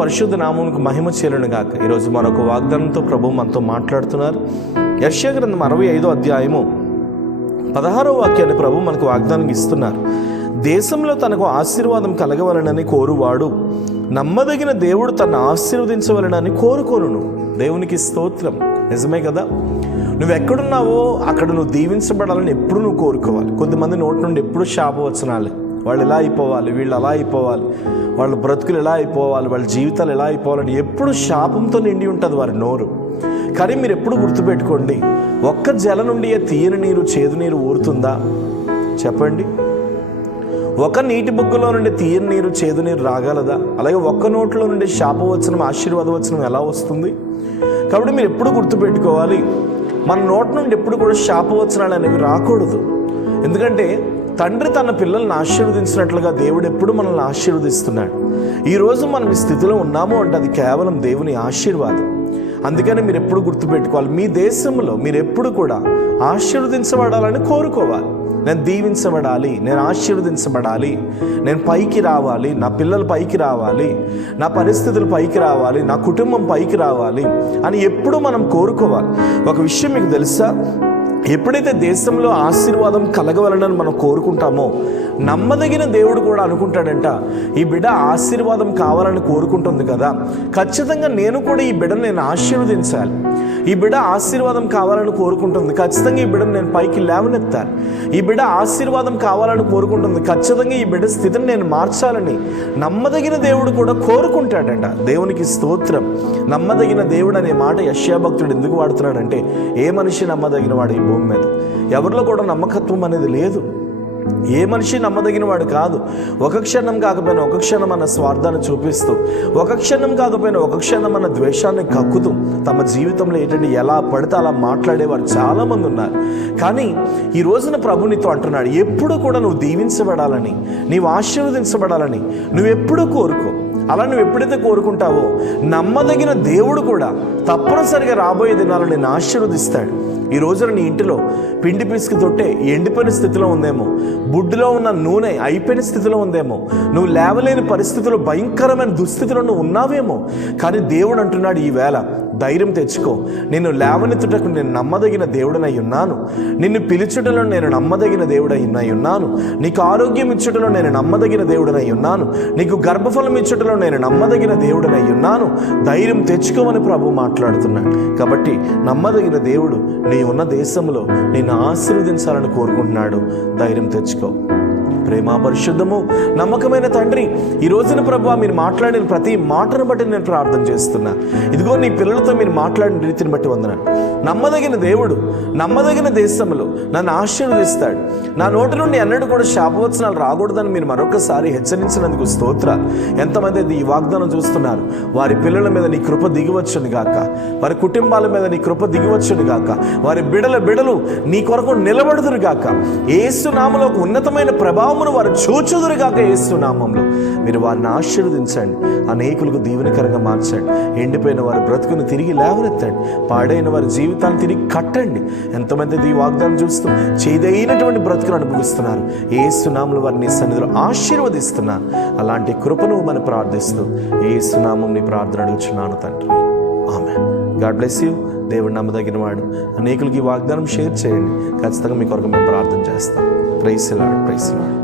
పరిశుద్ధ నామమునకు మహిమ చేరును గాక. ఈరోజు మరొక వాగ్దానంతో ప్రభు మనతో మాట్లాడుతున్నారు. యెషయా గ్రంథం 65వ అధ్యాయము 16వ వాక్యాన్ని ప్రభు మనకు వాగ్దానం ఇస్తున్నారు. దేశంలో తనకు ఆశీర్వాదం కలగవలనని కోరువాడు నమ్మదగిన దేవుడు తను ఆశీర్వదించవలనని కోరుకోను. దేవునికి స్తోత్రం. నిజమే కదా? నువ్వు ఎక్కడున్నావో అక్కడ నువ్వు దీవించబడాలని ఎప్పుడు నువ్వు కోరుకోవాలి. కొద్దిమంది నోటి నుండి ఎప్పుడు శాపవచనాలే. వాళ్ళు ఎలా అయిపోవాలి, వీళ్ళు అలా అయిపోవాలి, వాళ్ళ బ్రతుకులు ఎలా అయిపోవాలి, వాళ్ళ జీవితాలు ఎలా అయిపోవాలని ఎప్పుడు శాపంతో నిండి ఉంటుంది వారి నోరు. కానీ మీరు ఎప్పుడు గుర్తుపెట్టుకోండి, ఒక్క జల నుండి తీయని నీరు చేదు నీరు ఊరుతుందా చెప్పండి? ఒక నీటి బుగ్గలో నుండి తీయని నీరు చేదు నీరు రాగలదా? అలాగే ఒక్క నోట్లో నుండి శాపవచనం ఆశీర్వాదవచనం ఎలా వస్తుంది? కాబట్టి మీరు ఎప్పుడు గుర్తుపెట్టుకోవాలి, మన నోటి నుండి ఎప్పుడు కూడా శాపవచనాలు అనేవి రాకూడదు. ఎందుకంటే తండ్రి తన పిల్లల్ని ఆశీర్వదించినట్లుగా దేవుడు ఎప్పుడు మనల్ని ఆశీర్వదిస్తున్నాడు. ఈరోజు మనం ఈ స్థితిలో ఉన్నాము అంటే అది కేవలం దేవుని ఆశీర్వాదం. అందుకని మీరు ఎప్పుడు గుర్తుపెట్టుకోవాలి, మీ దేశంలో మీరు ఎప్పుడు కూడా ఆశీర్వదించబడాలని కోరుకోవాలి. నేను దీవించబడాలి, నేను ఆశీర్వదించబడాలి, నేను పైకి రావాలి, నా పిల్లలు పైకి రావాలి, నా పరిస్థితులు పైకి రావాలి, నా కుటుంబం పైకి రావాలి అని ఎప్పుడు మనం కోరుకోవాలి. ఒక విషయం మీకు తెలుసా, ఎప్పుడైతే దేశంలో ఆశీర్వాదం కలగవలనని మనం కోరుకుంటామో నమ్మదగిన దేవుడు కూడా అనుకుంటాడంట, ఈ బిడ్డ ఆశీర్వాదం కావాలని కోరుకుంటుంది కదా, ఖచ్చితంగా నేను కూడా ఈ బిడ్డను నేను ఆశీర్వదించాలి. ఈ బిడ్డ ఆశీర్వాదం కావాలని కోరుకుంటుంది, ఖచ్చితంగా ఈ బిడ్డను నేను పైకి లేవనెత్తాలి. ఈ బిడ్డ ఆశీర్వాదం కావాలని కోరుకుంటుంది, ఖచ్చితంగా ఈ బిడ్డ స్థితిని నేను మార్చాలని నమ్మదగిన దేవుడు కూడా కోరుకుంటాడంట. దేవునికి స్తోత్రం. నమ్మదగిన దేవుడు అనే మాట యెషయా భక్తుడు ఎందుకు వాడుతున్నాడంటే, ఏ మనిషి నమ్మదగిన వాడు ఈ భూమి మీద? ఎవరిలో కూడా నమ్మకత్వం అనేది లేదు. ఏ మనిషి నమ్మదగిన వాడు కాదు. ఒక క్షణం కాకపోయినా ఒక క్షణం అన్న స్వార్థాన్ని చూపిస్తూ, ఒక క్షణం కాకపోయినా ఒక క్షణం అన్న ద్వేషాన్ని కక్కుతూ తమ జీవితంలో ఏంటంటే ఎలా పడితే అలా మాట్లాడేవారు చాలామంది ఉన్నారు. కానీ ఈ రోజున ప్రభు నీతో అంటున్నాడు, ఎప్పుడు కూడా నువ్వు దీవించబడాలని, నీవు ఆశీర్వదించబడాలని నువ్వు ఎప్పుడూ కోరుకో. అలా నువ్వు ఎప్పుడైతే కోరుకుంటావో నమ్మదగిన దేవుడు కూడా తప్పనిసరిగా రాబోయే దినాల్లో నేను ఆశీర్వదిస్తాడు. ఈ రోజున నీ ఇంటిలో పిండి పిసికి తొట్టే ఎండిపోయిన స్థితిలో ఉందేమో, బుడ్డులో ఉన్న నూనె అయిపోయిన స్థితిలో ఉందేమో, నువ్వు లేవలేని పరిస్థితుల్లో భయంకరమైన దుస్థితిలో నువ్వు ఉన్నావేమో. కానీ దేవుడు అంటున్నాడు, ఈ వేళ ధైర్యం తెచ్చుకో, నిన్ను లేవనెత్తుటకు నేను నమ్మదగిన దేవుడనై ఉన్నాను, నిన్ను పిలుచుటలో నేను నమ్మదగిన దేవుడై ఉన్నాను, నీకు ఆరోగ్యం ఇచ్చుటలో నేను నమ్మదగిన దేవుడనై ఉన్నాను, నీకు గర్భఫలం ఇచ్చుటలో నేను నమ్మదగిన దేవుడనై ఉన్నాను. ధైర్యం తెచ్చుకోమని ప్రభు మాట్లాడుతున్నాడు. కాబట్టి నమ్మదగిన దేవుడు నీ ఉన్న దేశంలో నిన్ను ఆశీర్వదించాలని కోరుకుంటున్నాడు. ధైర్యం తెచ్చుకో. ప్రేమ పరిశుద్ధము నమ్మకమైన తండ్రి, ఈ రోజున ప్రభువా మీరు మాట్లాడిన ప్రతి మాటను బట్టి నేను ప్రార్థన చేస్తున్నా. ఇదిగో నీ పిల్లలతో మీరు మాట్లాడిన రీతిని బట్టి వందనాలు. నమ్మదగిన దేవుడు నమ్మదగిన దేశంలో నన్ను ఆశీర్వదిస్తాడు. నా నోటి నుండి ఎన్నడూ కూడా శాపవచనాలు రాకూడదని మీరు మరొకసారి హెచ్చరించినందుకు స్తోత్రాలు. ఎంతమంది ఈ వాగ్దానం చూస్తున్నారు, వారి పిల్లల మీద నీ కృప దిగివచ్చును గాక, వారి కుటుంబాల మీద నీ కృప దిగివచ్చును గాక, వారి బిడలు నీ కొరకు నిలబడుదురు గాక. యేసు నామములో ఉన్నతమైన ప్రభావమును వారు చూచుదురు గాక. యేసు నామములో మీరు వారిని ఆశీర్వదించండి, అనేకులకు దీవెనకరంగా మార్చండి. ఎండిపోయిన వారి బ్రతుకును తిరిగి లేవనెత్తండి, పాడైన వారి జీవితాన్ని తిరిగి కట్టండి. ఎంతమంది ఈ వాగ్దానం చూస్తూ చేదైనటువంటి బ్రతుకును అనుభవిస్తున్నారు, యేసు నామములో వారిని సన్నిధిలో ఆశీర్వదిస్తున్నారు. అలాంటి కృపను మనం ప్రార్థిస్తూ యేసు నామమున నీ ప్రార్థన అడుగుచున్నాను తండ్రి. ఆమేన్. God bless you. దేవుడు నమ్మదగిన వాడు. అనేకులకి ఈ వాగ్దానం షేర్ చేయండి. ఖచ్చితంగా మీ కొరకు మేము ప్రార్థన చేస్తాం. Praise the lord. Praise the lord.